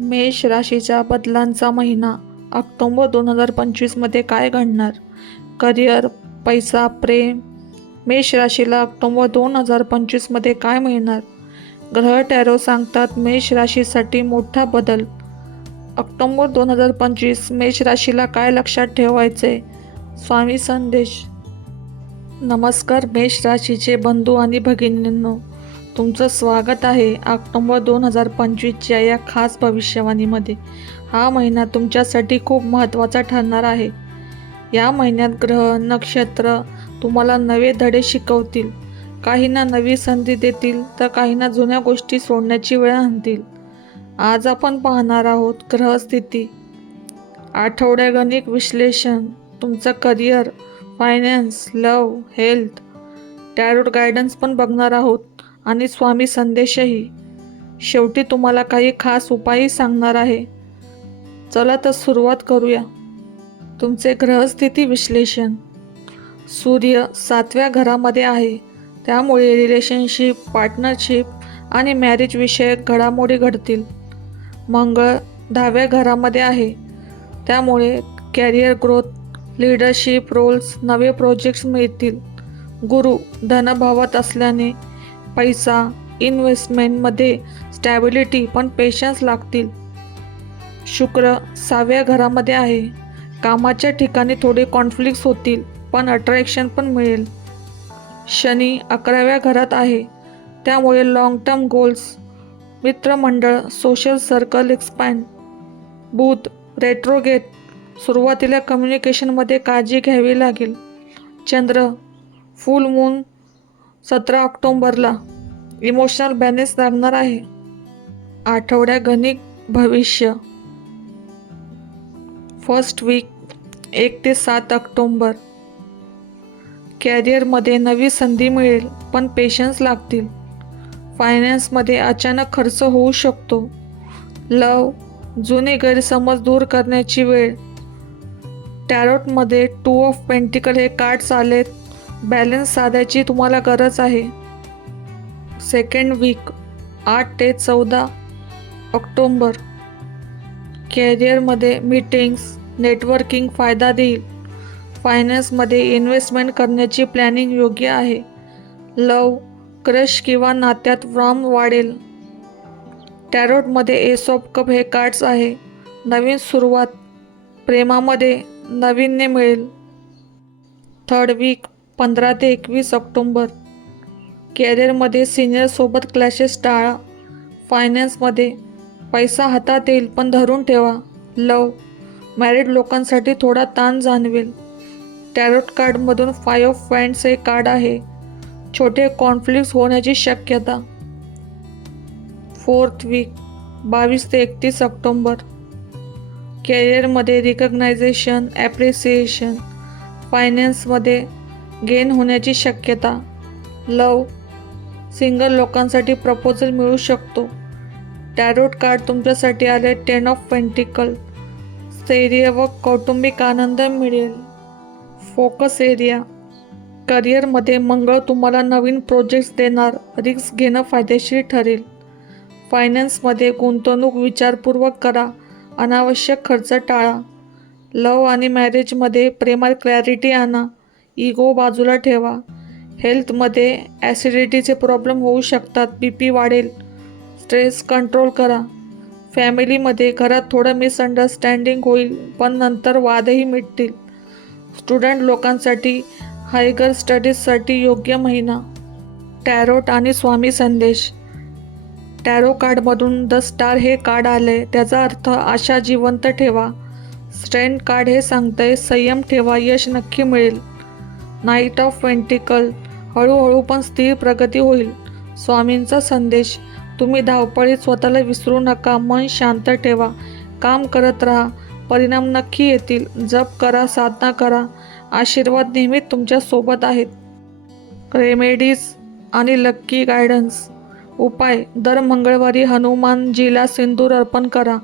मेष राशीच्या बदलांचा महिना ऑक्टोंबर दोन हजार पंचवीसमध्ये काय घडणार? करिअर पैसा प्रेम मेष राशीला ऑक्टोंबर दोन हजार पंचवीसमध्ये काय मिळणार? ग्रह टॅरो सांगतात मेष राशीसाठी मोठा बदल. ऑक्टोंबर दोन हजार पंचवीस मेष राशीला काय लक्षात ठेवायचे? स्वामी संदेश. नमस्कार मेष राशीचे बंधू आणि भगिनींनो. तुमचं स्वागत आहे ऑक्टोंबर दोन हजार पंचवीसच्या या खास भविष्यवाणीमध्ये. हा महिना तुमच्यासाठी खूप महत्त्वाचा ठरणार आहे. या महिन्यात ग्रह नक्षत्र तुम्हाला नवे धडे शिकवतील. काहींना नवी संधी देतील तर काहींना जुन्या गोष्टी सोडण्याची वेळ आणतील. आज आपण पाहणार आहोत ग्रहस्थिती. आठवड्यागणिक विश्लेषण तुमचं career finance love health tarot guidance पण बघणार आहोत. आणि स्वामी संदेशही. शेवटी तुम्हाला काही खास उपायही सांगणार आहे. चला तर सुरुवात करूया. तुमचे ग्रहस्थिती विश्लेषण. सूर्य सातव्या घरामध्ये आहे. त्यामुळे रिलेशनशिप पार्टनरशिप आणि मॅरेज विषयक घडामोडी घडतील. मंगळ दहाव्या घरामध्ये आहे. त्यामुळे कॅरियर ग्रोथ लीडरशिप रोल्स नवे प्रोजेक्ट्स मिळतील. गुरु धनभावात असल्याने पैसा इन्व्हेस्टमेंटमध्ये स्टॅबिलिटी पण पेशन्स लागतील. शुक्र सहाव्या घरामध्ये आहे. कामाच्या ठिकाणी थोडे कॉन्फ्लिक्ट्स होतील पण अट्रॅक्शन पण मिळेल. शनी अकराव्या घरात आहे. त्यामुळे लाँग टर्म गोल्स मित्रमंडळ सोशल सर्कल एक्सपॅन्ड बुध रेट्रोगेट सुरुवातीला कम्युनिकेशनमध्ये काळजी घ्यावी लागेल. चंद्र फुल मून सतरा ऑक्टोंबरला इमोशनल बॅलेन्स लागणार आहे. आठवड्या गणिक भविष्य. फर्स्ट वीक एक ते सात ऑक्टोंबर. कॅरिअरमध्ये नवी संधी मिळेल पण पेशन्स लागतील. फायनान्समध्ये अचानक खर्च होऊ शकतो. लव जुने गैरसमज दूर करण्याची वेळ. टॅरोटमध्ये टू ऑफ पेंटिकल हे कार्ड्स आलेत. बॅलन्स साधायची तुम्हाला गरज आहे. सेकंड वीक आठ ते चौदा ऑक्टोंबर. कॅरिअरमध्ये मीटिंग्स नेटवर्किंग फायदा देईल. फायनान्समध्ये इन्व्हेस्टमेंट करण्याची प्लॅनिंग योग्य आहे. लव क्रश किंवा नात्यात व्रॉम वाढेल. टॅरोटमध्ये एस ऑफ कप हे कार्ड्स आहे. नवीन सुरुवात प्रेमामध्ये नवीन्य मिळेल. थर्ड वीक पंधरा ते एकवीस ऑक्टोंबर. कॅरिअरमध्ये सिनियरसोबत क्लॅशेस टाळा. फायनान्समध्ये पैसा हातात येईल पण धरून ठेवा. लव. मॅरिड लोकांसाठी थोडा ताण जाणवेल. टॅरोट कार्डमधून फाय ऑफ फॅन्ड्स हे कार्ड आहे. छोटे कॉन्फ्लिक्ट होण्याची शक्यता. फोर्थ वीक बावीस ते एकतीस ऑक्टोंबर. कॅरिअरमध्ये रिकग्नायझेशन ॲप्रिसिएशन. फायनान्समध्ये गेन होण्याची शक्यता. लव सिंगल लोकांसाठी प्रपोजल मिळू शकतो. टॅरोट कार्ड तुमच्यासाठी आले टेन ऑफ पेंटिकल. स्थैर्य व कौटुंबिक आनंद मिळेल. Focus area. करिअरमध्ये मंगळ तुम्हाला नवीन प्रोजेक्ट्स देणार रिस्क घेणं फायदेशीर ठरेल. फायनान्समध्ये गुंतवणूक विचारपूर्वक करा अनावश्यक खर्च टाळा. लव आणि मॅरेजमध्ये प्रेमात क्लॅरिटी आणा. इगो बाजूला ठेवा. हेल्थमध्ये ॲसिडिटीचे प्रॉब्लेम होऊ शकतात बी पी वाढेल. स्ट्रेस कंट्रोल करा. फॅमिलीमध्ये घरात थोडं मिसअंडरस्टँडिंग होईल पण नंतर वादही मिटतील. स्टुडंट लोकांसाठी हायगर स्टडीजसाठी योग्य महिना. टॅरोट आणि स्वामी संदेश. टॅरो कार्डमधून द स्टार हे कार्ड आले त्याचा अर्थ आशा जिवंत ठेवा. स्ट्रेंथ कार्ड हे सांगतंय संयम ठेवा यश नक्की मिळेल. नाईट ऑफ वेंटिकल हळूहळू पण स्थिर प्रगती होईल. स्वामींचा संदेश तुम्ही धावपळीत स्वतःला विसरू नका मन शांत ठेवा. काम करत राहा. परिणाम नक्की येतील. जप करा साधना करा. आशीर्वाद नेहमी तुमच्यासोबत आहेत. रेमेडीज आणि लक्की गायडन्स. उपाय दर मंगळवारी हनुमानजीला सिंदूर अर्पण करा.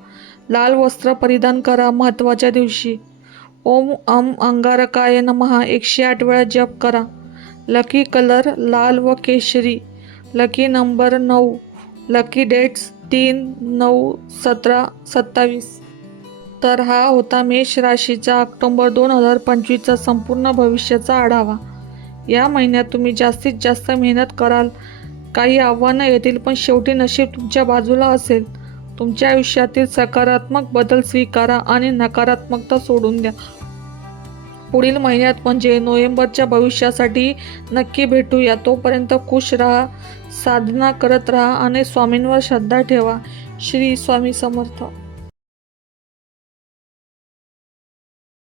लाल वस्त्र परिधान करा महत्त्वाच्या दिवशी. ओम अम अंगारकाय नमहा. एकशे आठ वेळा जप करा. लकी कलर लाल व केशरी. लकी नंबर नऊ. लकी डेट्स तीन नऊ सतरा सत्तावीस. तर हा होता मेष राशीचा ऑक्टोंबर दोन हजार पंचवीसचा संपूर्ण भविष्याचा आढावा. या महिन्यात तुम्ही जास्तीत जास्त मेहनत कराल. काही आव्हानं येतील पण शेवटी नशीब तुमच्या बाजूला असेल. तुमच्या आयुष्यातील सकारात्मक बदल स्वीकारा आणि नकारात्मकता सोडून द्या. पुढील महिन्यात म्हणजे नोव्हेंबरच्या भविष्यासाठी नक्की भेटूया. तोपर्यंत खुश राहा साधना करत राहा आणि स्वामींवर श्रद्धा ठेवा. श्री स्वामी समर्थ.